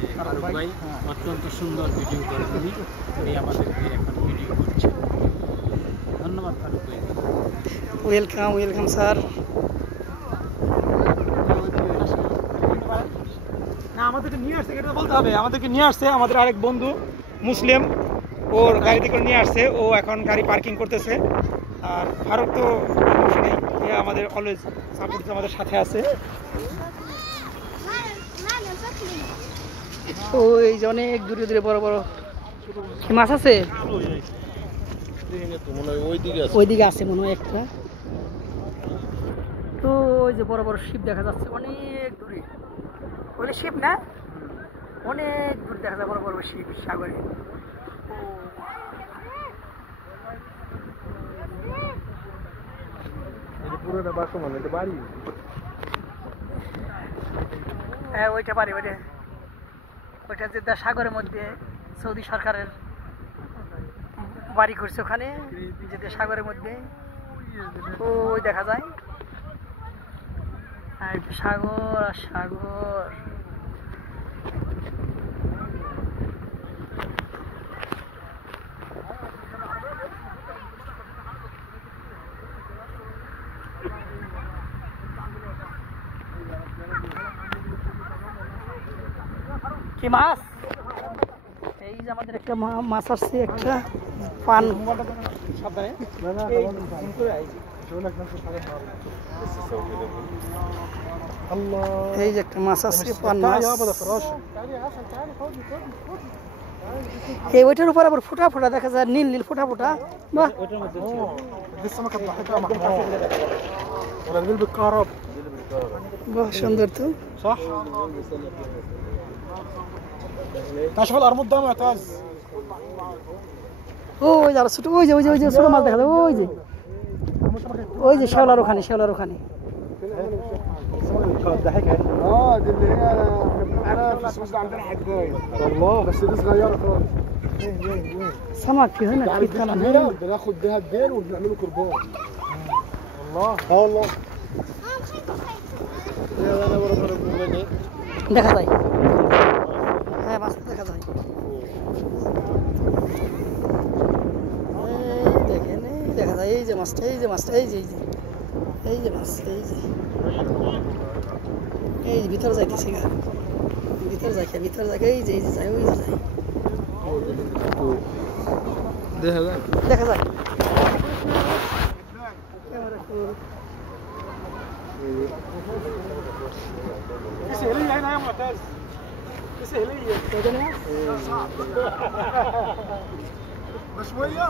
যে ফারুক ভাই অত্যন্ত সুন্দর ভিডিও করেন উনি আমাদেরকে এখন ভিডিও করছেন। ধন্যবাদ ফারুক ভাই। Welcome welcome sir. না আমাদেরকে নিয়ে আসছে, এটা বলতে হবে, আমাদেরকে নিয়ে আসছে আমাদের আরেক বন্ধু মুসলিম, ওর গাড়িতে করে নিয়ে আসছে, ও এখন গাড়ি পার্কিং করতেছে। আর ফারুক তো নেই, আমাদের অলওয়েজ সাপোর্ট আমাদের সাথে আছে। ওই যে অনেক দূরে দূরে বড় বড় মাছ আছে, ওইদিকে আছে মনে হয় একটা। তো ওই যে বড় বড় শিপ দেখা যাচ্ছে অনেক দূরে, ওইটা শিপ না, অনেক দূর দেখা যায় বড় বড় শিপ সাগরে। হ্যাঁ ওইটা বাড়ি, ওইটা ওইটা যে সাগরের মধ্যে সৌদি সরকারের বাড়ি করছে ওখানে, যেতে সাগরের মধ্যে ওই দেখা যায়। আর সাগর আর সাগর। কি মাছ? এই যে আমাদের একটা মাছ আসছে, একটা পান। এই যে একটা মাছ আসছে, পান মাছ। এই ওইটার উপর আবার ফোটা ফোটা দেখা যায়, নীল নীল ফোটা ফোটা। বাহ বাহ সুন্দর তো। شوف القرموط ده معتز. ওই যে ছোট, ওই যে ওই যে ওই যে ছোট মাছ দেখা যায়, ওই যে ওই যে শেওলার ওখানে, শেওলার ওখানে। اه دي اللي هي احنا بنقول عليها في السويس عندنا حدايه والله، بس دي صغيره خالص. سمك في هنا في طلع هنا، بناخد بيها الدين وبنعمله قربان والله. اه والله দেখা যায়, হ্যাঁ মাছ দেখা যায়। দেখেন এই দেখা যায়, এই যে মাছটা, এই যে মাছটা, এই যে এই যে এই যে মাছ, এই যে এই যে ভিতরে যাইতেছে, ভিতরে যাই, ভিতরে যাই, এই যে এই যে যায়, ওই যে যায়, দেখা যায়। في سهليه هنا يا معتز، في سهليه مشويه.